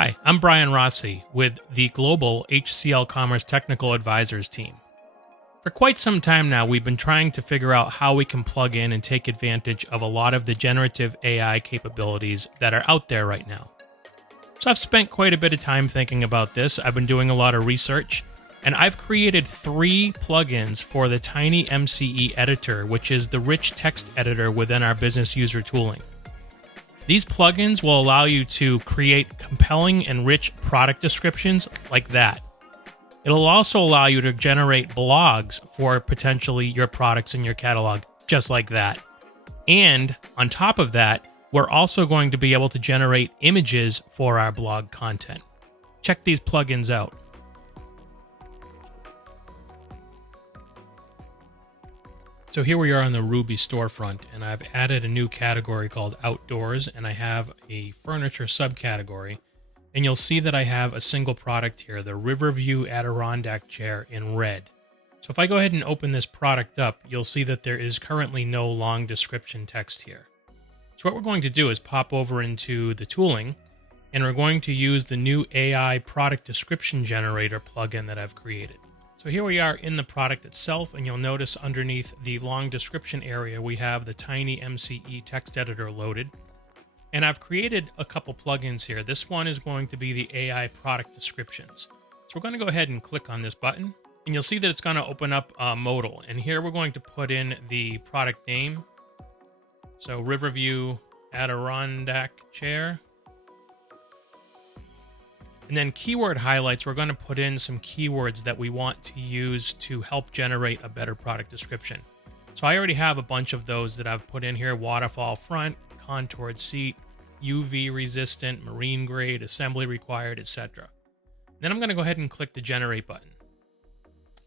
Hi, I'm Brian Rossi with the global HCL Commerce Technical Advisors team. For quite some time now, we've been trying to figure out how we can plug in and take advantage of a lot of the generative AI capabilities that are out there right now. So I've spent quite a bit of time thinking about this. I've been doing a lot of research, and I've created 3 plugins for the Tiny MCE editor, which is the rich text editor within our business user tooling. These plugins will allow you to create compelling and rich product descriptions like that. It'll also allow you to generate blogs for potentially your products in your catalog, just like that. And on top of that, we're also going to be able to generate images for our blog content. Check these plugins out. So here we are on the Ruby storefront, and I've added a new category called Outdoors, and I have a furniture subcategory. And you'll see that I have a single product here, the Riverview Adirondack chair in red. So if I go ahead and open this product up, you'll see that there is currently no long description text here. So what we're going to do is pop over into the tooling, and we're going to use the new AI product description generator plugin that I've created. So here we are in the product itself, and you'll notice underneath the long description area, we have the Tiny MCE text editor loaded. And I've created a couple plugins here. This one is going to be the AI product descriptions. So we're going to go ahead and click on this button, and you'll see that it's going to open up a modal. And here we're going to put in the product name. So Riverview Adirondack chair. And then keyword highlights, we're going to put in some keywords that we want to use to help generate a better product description. So I already have a bunch of those that I've put in here: waterfall front, contoured seat, UV resistant, marine grade, assembly required, etc. Then I'm going to go ahead and click the generate button.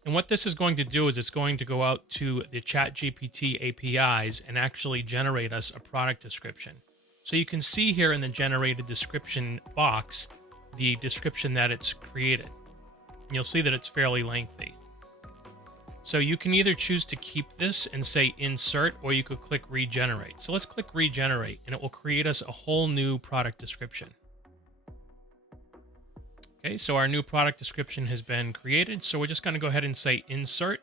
And what this is going to do is it's going to go out to the ChatGPT APIs and actually generate us a product description. So you can see here in the generated description box the description that it's created. And you'll see that it's fairly lengthy. So you can either choose to keep this and say insert, or you could click regenerate. So let's click regenerate, and it will create us a whole new product description. Okay, so our new product description has been created. So we're just going to go ahead and say insert.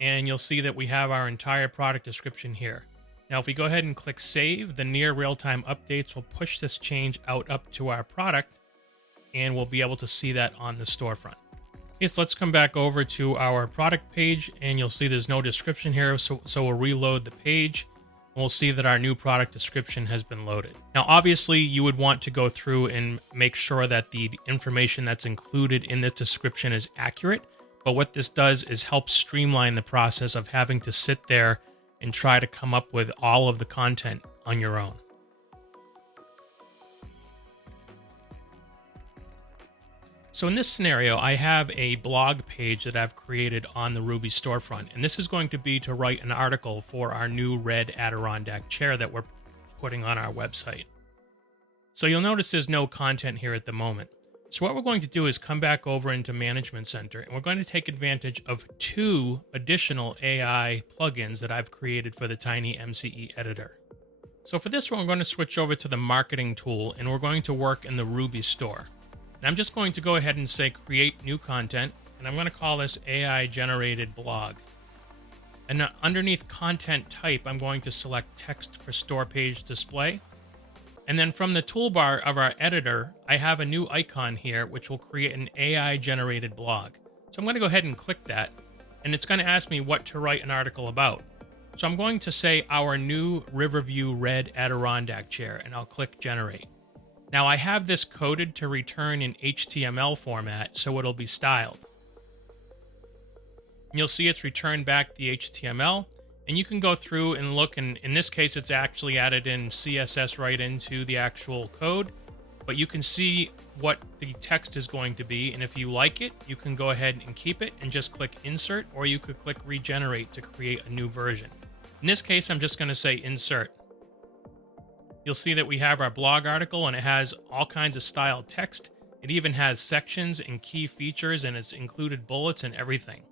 And you'll see that we have our entire product description here. Now, if we go ahead and click save, the near real-time updates will push this change out up to our product, and we'll be able to see that on the storefront. Okay, so let's come back over to our product page, and you'll see there's no description here, so we'll reload the page, and we'll see that our new product description has been loaded. Now, obviously, you would want to go through and make sure that the information that's included in this description is accurate, but what this does is help streamline the process of having to sit there and try to come up with all of the content on your own. So in this scenario, I have a blog page that I've created on the Ruby storefront, and this is going to be to write an article for our new red Adirondack chair that we're putting on our website. So you'll notice there's no content here at the moment. So what we're going to do is come back over into Management Center, and we're going to take advantage of 2 additional AI plugins that I've created for the Tiny MCE editor. So for this one, we're going to switch over to the marketing tool, and we're going to work in the Ruby store. And I'm just going to go ahead and say create new content, and I'm going to call this AI generated blog. And underneath content type, I'm going to select text for store page display. And then from the toolbar of our editor, I have a new icon here, which will create an AI-generated blog. So I'm going to go ahead and click that, and it's going to ask me what to write an article about. So I'm going to say our new Riverview Red Adirondack chair, and I'll click Generate. Now I have this coded to return in HTML format, so it'll be styled. And you'll see it's returned back the HTML. And you can go through and look, and in this case, it's actually added in CSS right into the actual code. But you can see what the text is going to be, and if you like it, you can go ahead and keep it and just click Insert, or you could click Regenerate to create a new version. In this case, I'm just going to say Insert. You'll see that we have our blog article, and it has all kinds of styled text. It even has sections and key features, and it's included bullets and everything.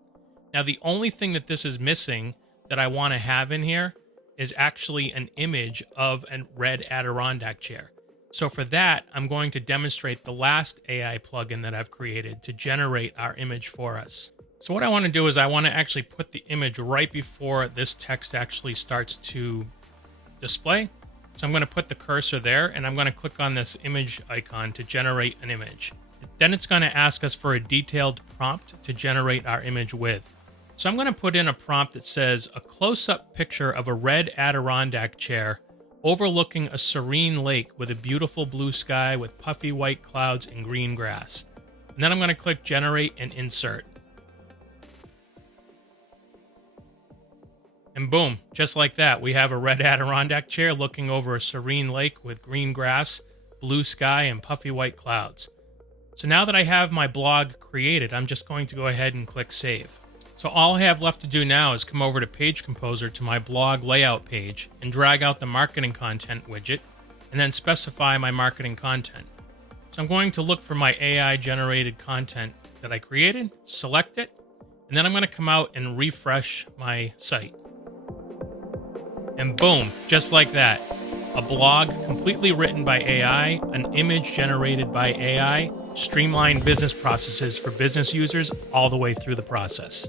Now, the only thing that this is missing that I want to have in here is actually an image of a red Adirondack chair. So for that, I'm going to demonstrate the last AI plugin that I've created to generate our image for us. So what I want to do is I want to actually put the image right before this text actually starts to display. So I'm going to put the cursor there, and I'm going to click on this image icon to generate an image. Then it's going to ask us for a detailed prompt to generate our image with. So I'm going to put in a prompt that says a close-up picture of a red Adirondack chair overlooking a serene lake with a beautiful blue sky with puffy white clouds and green grass. And then I'm going to click generate and insert. And boom, just like that, we have a red Adirondack chair looking over a serene lake with green grass, blue sky, and puffy white clouds. So now that I have my blog created, I'm just going to go ahead and click save. So all I have left to do now is come over to Page Composer to my blog layout page and drag out the marketing content widget and then specify my marketing content. So I'm going to look for my AI generated content that I created, select it, and then I'm going to come out and refresh my site. And boom, just like that, a blog completely written by AI, an image generated by AI, streamlined business processes for business users all the way through the process.